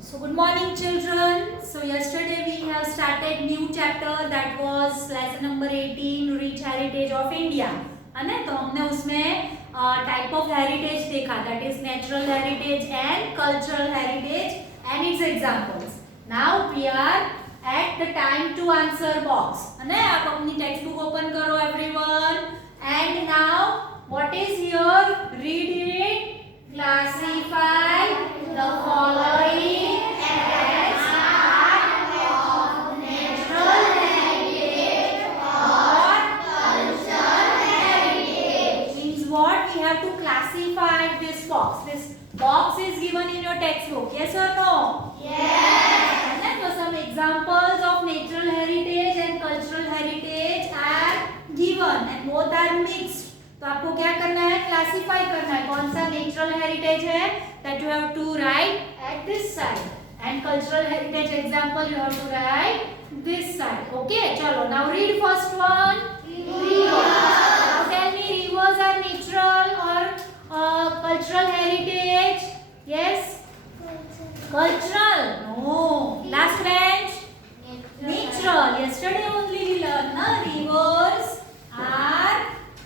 So good morning children. So yesterday we have started new chapter that was lesson number 18 Rich Heritage of India. है ना, तो हमने उसमें type of heritage देखा, that is natural heritage and cultural heritage and its examples. Now we are at the time to answer box. है ना, आप अपनी टेक्स्ट बुक ओपन करो everyone. And now what is here, read it. Classify the following as part of natural heritage or cultural heritage. Means what? We have to classify this box. This box is given in your textbook. Yes or no? Yes. And then some examples of natural heritage and cultural heritage are given and both are mixed. तो आपको क्या करना है, classify करना है. कौन सा natural heritage है, that you have to write at this side, and cultural heritage example you have to write this side. Okay, चलो now read first one. Now tell me, rivers are natural और cultural heritage? Yes, cultural. No, last bench, natural. Yesterday only we learn ना, rivers are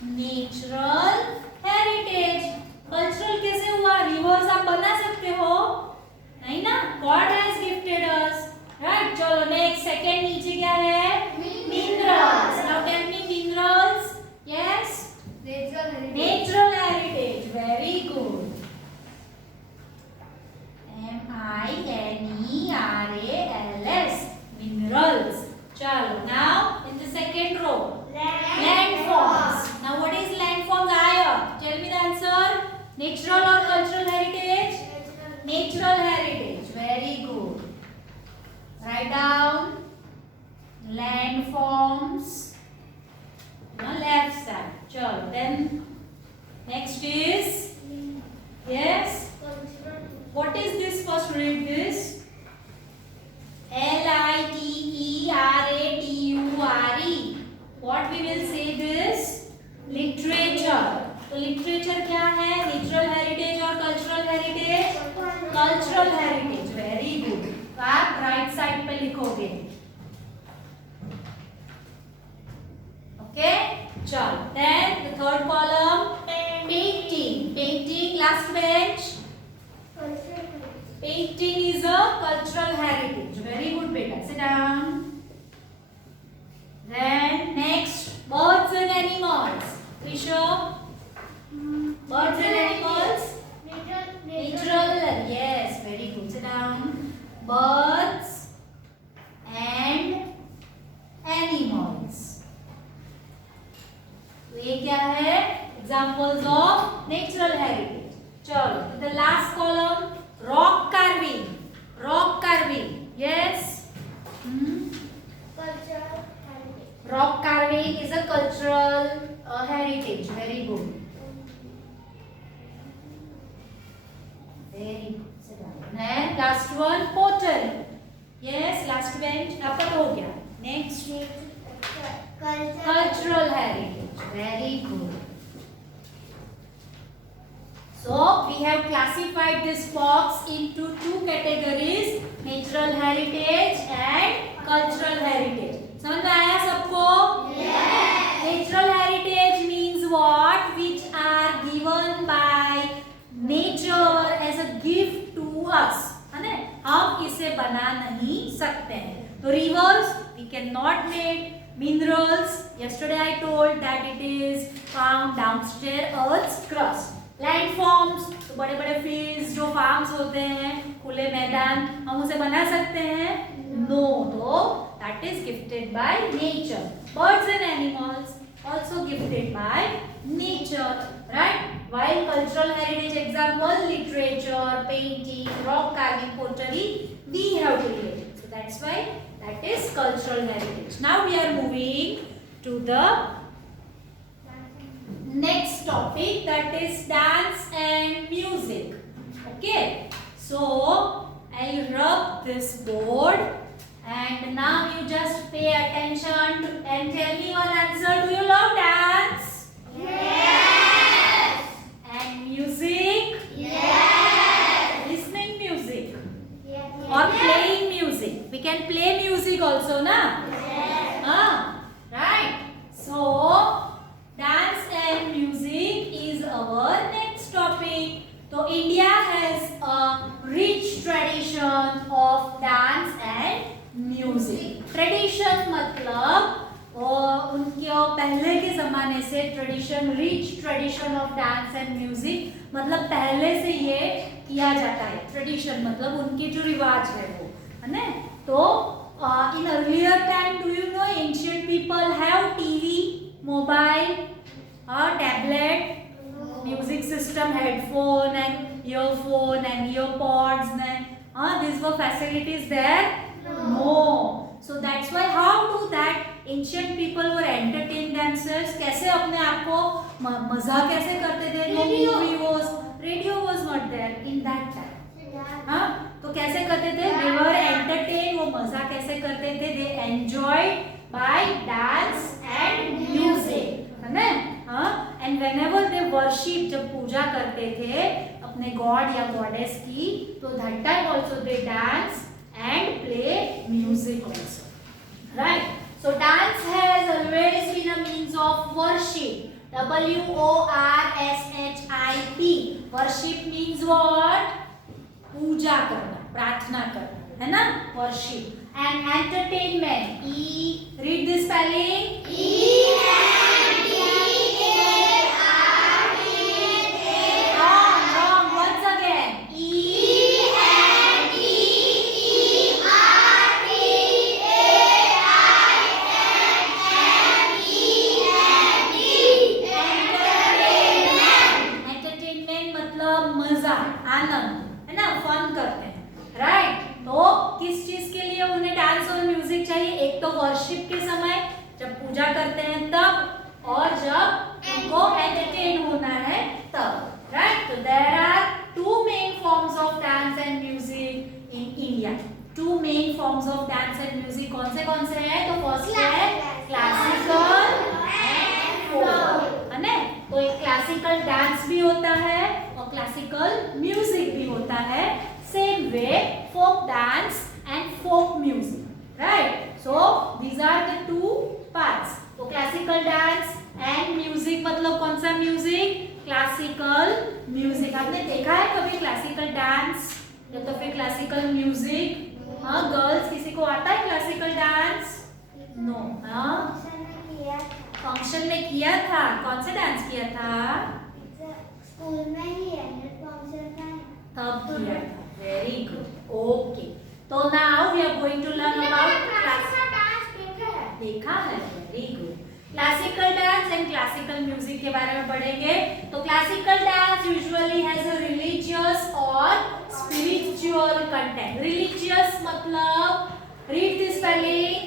natural heritage. Cultural कैसे हुआ? Rivers आप बना सकते हो नहीं ना, god has gifted us, right. चलो नेक्स्ट, सेकंड नीचे क्या है, minerals. Now tell me minerals. Yes, natural heritage. Very good. MINERALS, minerals. चलो now in the second row, landforms. Now what is landforms? Aya, tell me the answer. Natural or cultural heritage? Natural heritage. Very good. Write down landforms on left side. Chalo, then next is, yes, what is this? First read this. LITERATURE. What we will say this? Literature. तो literature क्या है, natural heritage और cultural heritage? Cultural heritage. Very good. तो आप right side पे लिखोगे. Okay, चलो. Then the third column, painting. Painting, last bench. Painting is a cultural heritage. Very good, beta. Sit down. Then next, birds and animals. Fisher. Birds and animals. Natural. Yes, very good. Sit down. Birds and animals. ये क्या है? Examples of natural heritage. चलो, the last column, rock carving. Rock carving. Yes. Rock carving is a cultural heritage. Very good. Very good. Sit down. And last one, pottery. Yes, last bench. Now हो गया. Next, cultural heritage. Very good. So we have classified this box into two categories, natural heritage and cultural heritage. समझ में आया सबको? Yes. Natural heritage means what? Which are given by nature as a gift to us. है ना? हम इसे बना नहीं सकते हैं. तो rivers we cannot make. Minerals, yesterday I told that it is found downstairs Earth's crust. Landforms, तो बड़े बड़े फील्ड्स जो फार्म्स होते हैं, खुले मैदान, हम उसे बना सकते हैं? नो. तो that is gifted by nature. Birds and animals also gifted by nature, right. While cultural heritage example, literature, painting, rock carving, pottery, we have created. So that's why that is cultural heritage. Now we are moving to the next topic, that is dance and music. Okay, so I'll rub this board and now you just pay attention to, and tell me one answer. Do you love dance? Yes. And music? Yes. Listening music? Yes. music also, na? Right. So dance and music is our next topic. So India has a rich tradition of dance and music. Tradition मतलब उनके पहले के ज़माने से tradition, rich tradition of dance and music, मतलब पहले से ये किया जाता है. ट्रेडिशन मतलब उनके जो रिवाज है वो, है ना. तो in earlier time, do you know ancient people have TV, mobile, tablet, music system, headphone and earphone and earpods, and these were facilities there? No. So that's why how do that ancient people were entertain themselves? कैसे अपने आप को मजा कैसे करते थे? No movie was, radio was not there in that time. तो कैसे करते थे? They were entertained. वो मजा कैसे करते थे? They enjoyed by dance and music, है ना? And whenever they worship, जब पूजा करते थे अपने god या goddess की, तो that time also they dance and play music also, right? So dance has always been a means of worship. WORSHIP. Worship means what? पूजा करना, प्रार्थना करना, है ना? Worship. And entertainment. Read this spelling. Wrong. Once again. Entertainment मतलब मजा, आनंद, है ना? Fun करते हैं, राइट? तो किस चीज के लिए उन्हें डांस और म्यूजिक चाहिए? एक तो वर्शिप के समय जब पूजा करते हैं तब, और जब उनको एंटरटेन होना है तब, राइट? तो there are two main forms of dance and music in India. Two main forms of dance and music कौन से हैं? तो फर्स्ट है क्लासिकल एंड फोक, है ना? तो एक क्लासिकल डांस भी होता है और क्लासिकल म्यूजिक भी होता है. Same way, folk dance and folk music, right? So these are the two parts. So classical dance and music मतलब कौन सा म्यूजिक? Classical music. आपने देखा है कभी क्लासिकल डांस या तो फिर क्लासिकल म्यूजिक? गर्ल्स किसी को आता है क्लासिकल डांस? नो. फंक्शन में किया था. कौन सा डांस किया था? स्कूल में ही फंक्शन था तब किया था. Very good. Okay. So now we are going to learn about classical dance. देखा है. Very good. Classical dance and classical music के बारे में पढ़ेंगे. तो classical dance usually has a religious or spiritual content. Religious मतलब read this spelling.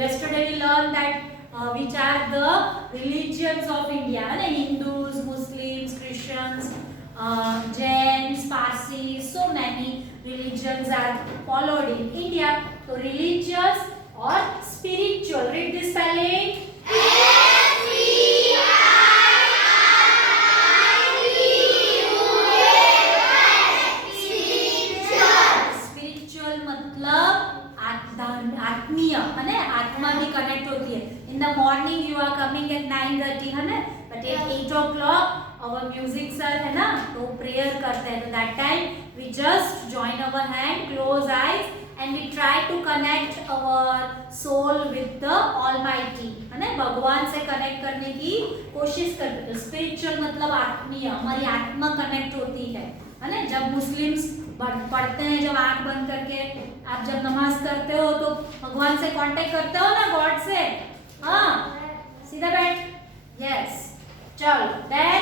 Yesterday we learned that which are the religions of India, Hindus, Muslims, Christians, Jains, Parsis, so many religions are followed in India. So religious or spiritual. Read this spelling. Spiritual मतलब आत्मीय, है ना? आत्मा भी connect होती है. In the morning you are coming at 9:30, है ना? But at 8 o'clock our music sir है ना, तो प्रेयर करते हैं. तो that time we just join our hand, close eyes and we try to connect our soul with the almighty, है ना? भगवान से कनेक्ट करने की कोशिश करते हैं. स्पिरिचुअल मतलब आत्मीय, हमारी आत्मा कनेक्ट होती है ना? जब मुस्लिम्स पढ़ते हैं, जब आंख बंद करके आप जब नमाज करते हो तो भगवान से कांटेक्ट करते हो ना, गॉड से. सीधा बैठ. यस. चलो. Then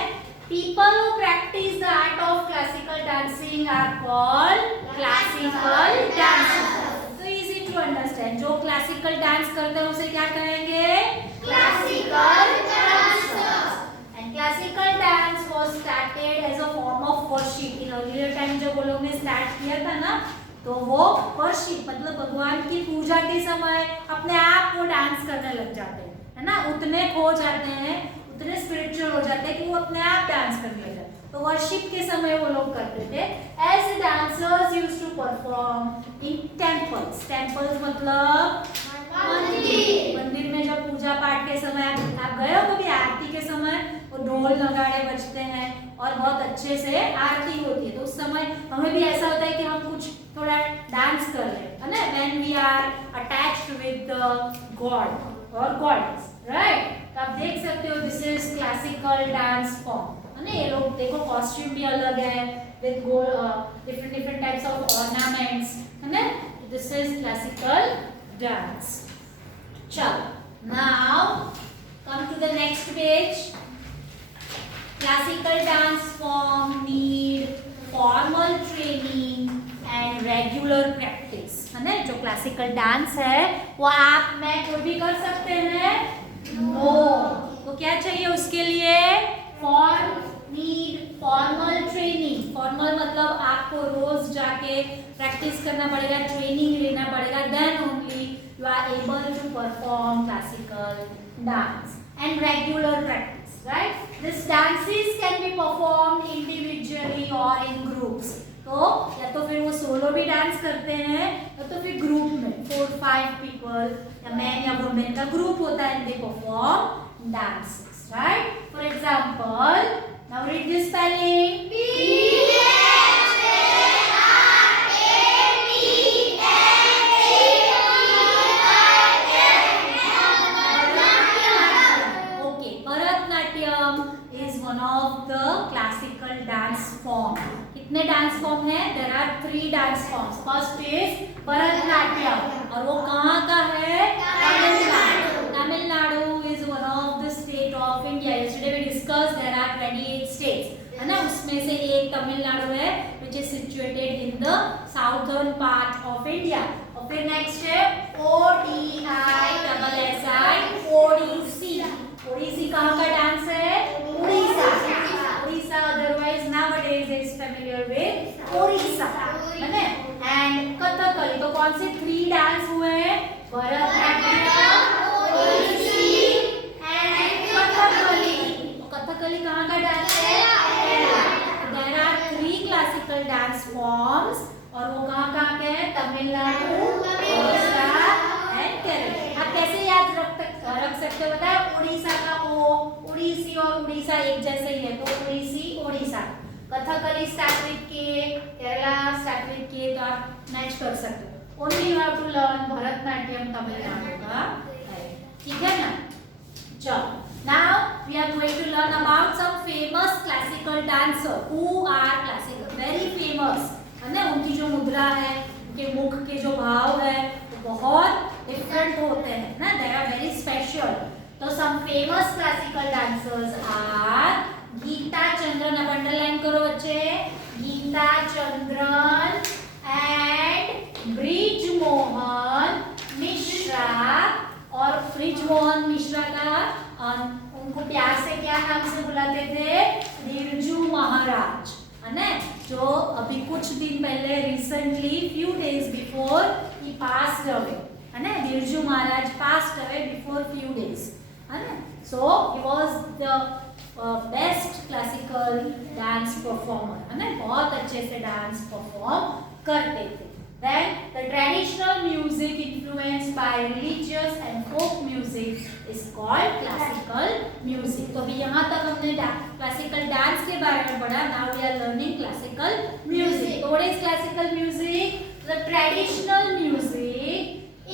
people who practice the art of classical dancing are called classical dancers. So easy to understand. जो classical dance करते हैं उसे क्या कहेंगे? Classical dancers. And classical dance was started as a form of worship. In earlier time जब वो लोग ने start किया था ना, तो वो वर्शिप मतलब भगवान की पूजा के समय अपने आप वो डांस करने लग जाते हैं, है ना, उतने खो जाते हैं, उतने स्पिरिचुअल हो जाते हैं कि वो अपने आप डांस करने लग जाते हैं। तो वर्शिप के समय वो लोग करते थे। ऐसे dancers used to perform in temples. Temples मतलब मंदिर में जब पूजा पाठ के समय आप गए हो कभी आरती के समय, वो ढोल नगाड़े बजते हैं और बहुत अच्छे से आरती होती है, तो उस समय हमें भी ऐसा होता है कि हम कुछ थोड़ा डांस कर रहे हैं, है ना, when we are attached with god और गॉडेस, राइट। तो आप देख सकते हो this is classical dance form, है ना। ये लोग देखो कॉस्ट्यूम भी अलग है with different types of ornaments, है ना। This is classical dance. चलो now come to the next page. Classical dance form need formal training and regular practice, है ना। जो क्लासिकल डांस है वो आप मैं कोई भी कर सकते हैं? नो। तो क्या चाहिए उसके लिए? Need formal training. फॉर्मल मतलब आपको रोज जाके प्रैक्टिस करना पड़ेगा, ट्रेनिंग लेना पड़ेगा, then only you are able to perform classical dance and regular practice, right? This dances can be performed individually or in groups. तो या तो फिर वो सोलो भी डांस करते हैं या तो फिर ग्रुप में 4-5 people या मैन या वुमेन का ग्रुप होता है, they perform dances, right? For example, now read this spelling. कितने डांस फॉर्म है? There are 3 dance forms. First is Bharatanatyam और वो कहाँ का है? Tamil Nadu. Tamil Nadu is one of the state of India. Yesterday we discuss there are 28 states, है ना, उसमें से एक तमिलनाडु है which is situated in the southern part of India. और फिर नेक्स्ट है ODI ओडिसी। ओडिसी कहाँ का डांस है? Orissa. Odisha, otherwise nowadays is familiar with Odisha, है ना। And कथकली, तो कौन से 3 डांस हुए हैं? भरतनाट्यम, ओडिसी एंड कथकली। कथकली कहाँ का डांस है? There are 3 classical dance forms और वो कहाँ के हैं? तमिलनाडु, ओडिशा एंड केरल। आप कैसे याद रख सकते हो? बताया उड़ीसा का ओ, उड़ीसी और उड़ीसा एक जैसे ही है, तो उड़ीसी ओडिशा। कथकली स्टार्ट विद के, केरला स्टार्ट विद के, तो आप मैच कर सकते हो। Only you have to learn Bharatanatyam Tamil Nadu का, ठीक है ना। चलो now we are going to learn about some famous classical dancer who are classical, very famous, है ना। उनकी जो मुद्रा है, उनके मुख के जो भाव है वो बहुत डिफरेंट होते हैं ना, दे आर वेरी स्पेशल। तो some famous classical dancers are Geeta Chandran. अब अंडरलाइन करो बच्चे, गीता चंद्रन एंड ब्रिजमोहन मिश्रा। और ब्रिजमोहन मिश्रा का उनको प्यार से क्या नाम से बुलाते थे? बिरजू महाराज, है ना, जो अभी कुछ दिन पहले recently few days before he passed away, है ना। Birju Maharaj passed away before few days, है ना। So he was the best classical dance performer, है ना, बहुत अच्छे से डांस परफॉर्म करते थे। Then the traditional music influenced by religious and folk music is called classical music. तो अभी यहाँ तक हमने classical dance के बारे में पढ़ा. Now we are learning classical music. So what is classical music? The traditional music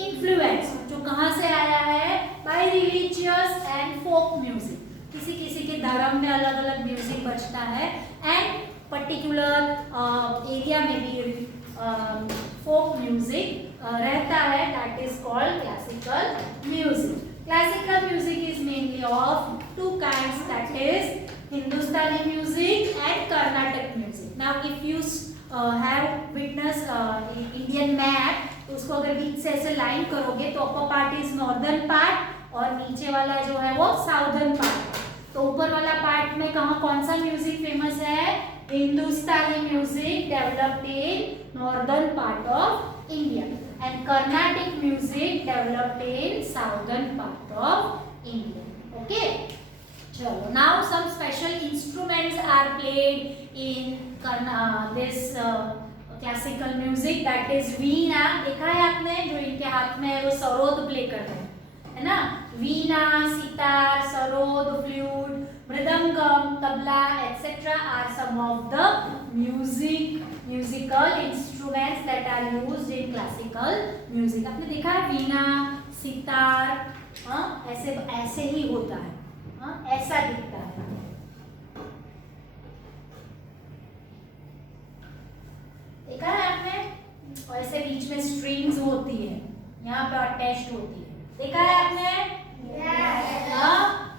influence जो कहाँ से आया है? By religious and folk music. किसी किसी के धर्म में अलग अलग म्यूजिक बजता है एंड पर्टिकुलर एरिया में भी फोक म्यूजिक रहता है, that is called classical music. Classical music is mainly of two kinds, that is Hindustani music and Karnataka music. Now if you have witness Indian map, तो उसको अगर बीच से ऐसे लाइन करोगे तो upper part is northern part और नीचे वाला जो है वो साउदर्न पार्ट. तो ऊपर वाला पार्ट में कहाँ कौन सा म्यूजिक फेमस है? Hindustani music developed in northern part of India and Carnatic music developed in southern part of India. Okay. Chalo, now some special instruments are played in this classical music, that is वीणा. देखा है आपने, जो इनके हाथ में है वो sarod play करते हैं, है ना. Veena, sitar, sarod, flute, mridangam, tabla etc. are some of the musical instruments that are used in classical music. आपने देखा है वीणा, सितार, ऐसे ऐसे ही होता है, ऐसा दिखता है. देखा है आपने, और ऐसे बीच में स्ट्रिंग्स होती है, यहाँ पे अटैच्ड होती है. देखा है आपने?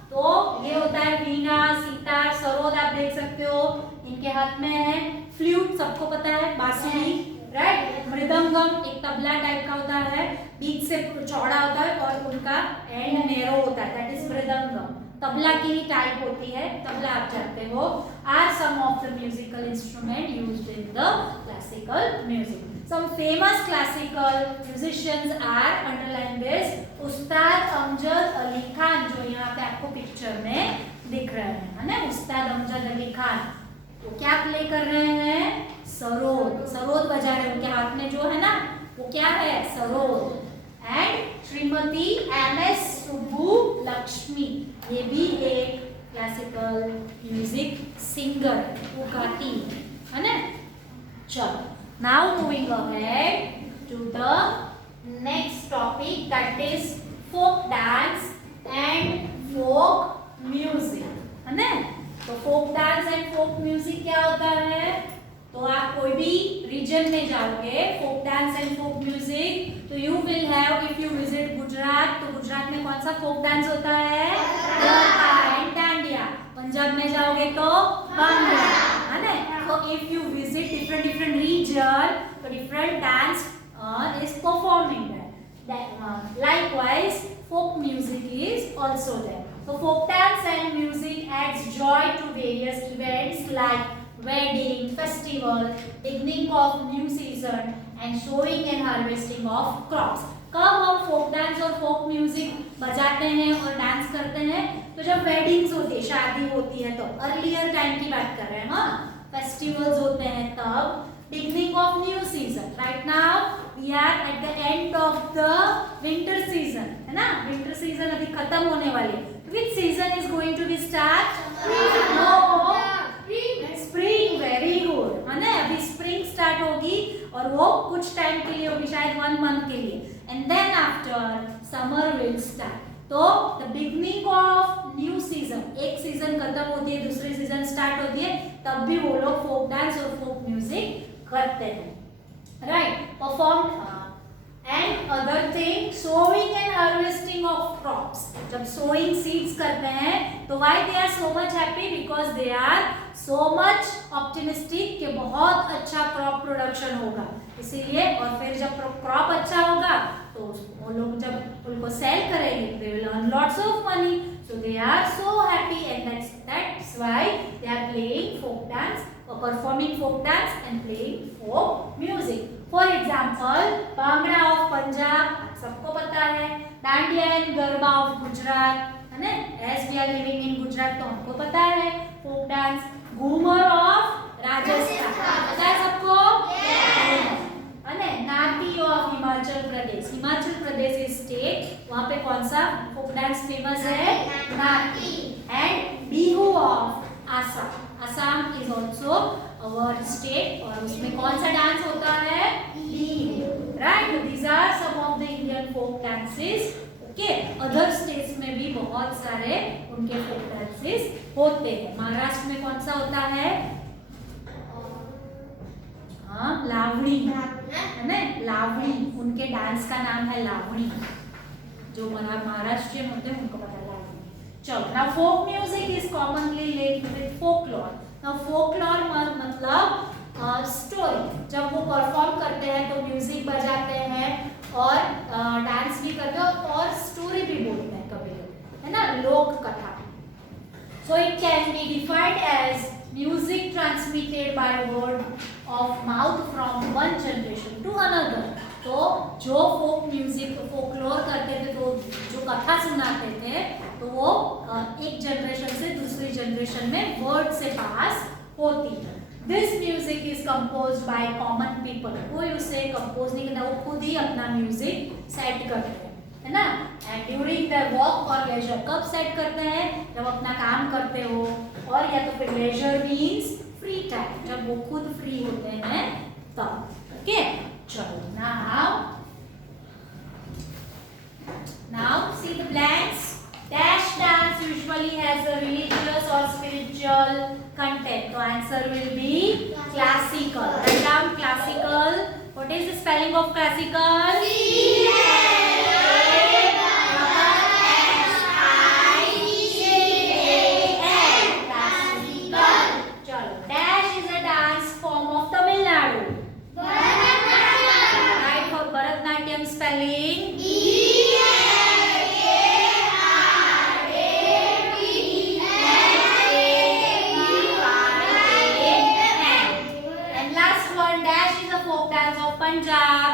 तो ये होता है वीणा, सितार, सरोद. आप देख सकते हो इनके हाथ में है. फ्लूट सबको पता है, बांसुरी, राइट. मृदंगम एक तबला टाइप का होता है, बीच से चौड़ा होता है और उनका एंड नैरो होता है, दैट इज मृदंगम. तबला की ही टाइप होती है, तबला आप जानते हो. Are some of the musical instrument used in the classical music. Some famous classical musicians are, underline this, Ustad Amjad Ali Khan, जो यहाँ पे आपको पिक्चर में दिख रहे हैं, है ना. उस्ताद अमजद अली खान वो क्या प्ले कर रहे हैं? सरोद. सरोद बजा रहे हैं, उनके हाथ में जो है ना वो क्या है? Sarod. And Shrimati M S. Subbulakshmi, ये भी एक क्लासिकल म्यूजिक सिंगर, वो गाती है ना. चलो, now moving ahead to the next topic, that is folk dance and folk music, है ना. तो folk dance and folk music क्या होता है? तो आप कोई भी रीजन में जाओगे, folk dance and folk music, तो you will have, if you visit Gujarat, तो गुजरात में कौन सा फोक डांस होता है? गरबा एंड डांडिया. पंजाब में जाओगे तो भांगड़ा, है ना. तो if you visit different region, तो different dance is performing there. Likewise, folk music is also there. So folk dance and music adds joy to various events like wedding, festival, beginning of new season and sowing and harvesting of crops. कब हम folk dance और folk music बजाते हैं और dance करते हैं? तो जब वेडिंग्स होती है, शादी होती है, तो अर्लियर टाइम की बात कर रहे हैं. हाँ, फेस्टिवल्स होते हैं तब. Beginning of new season, right now we are at the end of the winter season, है ना. विंटर सीजन अभी खत्म होने वाली. Which season is going to be start? Spring. Very good, है ना. अभी स्प्रिंग स्टार्ट होगी और वो कुछ टाइम के लिए होगी, शायद 1 मंथ के लिए. And then after summer will start. तो the beginning of new season, एक सीजन खत्म होती है, दूसरी सीजन स्टार्ट होती है, तब भी वो लोग फोक डांस और फोक म्यूजिक करते हैं, right. Perform and other thing, sowing and harvesting of crops. जब सोइंग सीड्स करते हैं तो why they are so much happy? Because they are so much optimistic कि बहुत अच्छा क्रॉप प्रोडक्शन होगा, इसीलिए. और फिर जब क्रॉप अच्छा होगा तो वो लोग जब उनको सेल करेंगे, they will earn lots of money. So they are so happy and that's why they are playing folk dance or performing folk dance and playing folk music. For example, bhangra of Punjab, सबको पता है. Dandiya and garba of Gujarat, है ना. As we are living in Gujarat, तो हमको पता है folk dance. Ghoomar of Rajasthan, पता है सबको? है ना. Nati of Himachal Pradesh. Himachal Pradesh is state, वहाँ पे कौन सा folk dance फेमस है? Nati. And Bihu of Assam. Assam is also our state, और उसमें कौन सा डांस होता है? Bihu, right. These are some of the Indian folk dances. Okay, other states में भी बहुत सारे उनके फोक डांसेस होते हैं. महाराष्ट्र में कौन सा होता है? हाँ, लावणी, है ना. लावणी, उनके डांस का नाम है लावणी. जो महाराष्ट्रियन होते हैं उनको पता है लावणी. चलो, now folk music is commonly linked with folklore. Now folklore मतलब स्टोरी. जब वो परफॉर्म करते हैं तो म्यूजिक बजाते हैं और डांस भी करते हैं और स्टोरी भी बोलते हैं कभी, है ना. लोक कथा. So it can be defined as Music transmitted by word of mouth from one generation to another. तो जो फोक म्यूजिक फोकलोर करते थे, तो जो कथा सुनाते थे, तो वो एक जनरेशन से दूसरी जनरेशन में वर्ड से पास होती है. This music is compose by common people. कोई उसे कंपोज नहीं करता, वो खुद ही अपना म्यूजिक सेट करते हैं, है ना. एंड ड्यूरिंग द वॉक और लेजर, कब सेट करते हैं? जब अपना काम करते हो, और या तो फिर लेजर मीन्स फ्री टाइम, जब वो खुद फ्री होते हैं तब. ओके, चलो now see the blanks. Dash dance usually has a religious or spiritual content. So answer will be classical. Write down classical. What is the spelling of classical? Spelling and last one, dash is a folk dance of Punjab.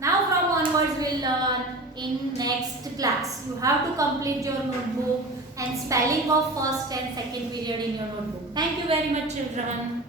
Now from onwards we'll learn in next class. You have to complete your notebook and spelling of first and second period in your notebook. Thank you very much, children.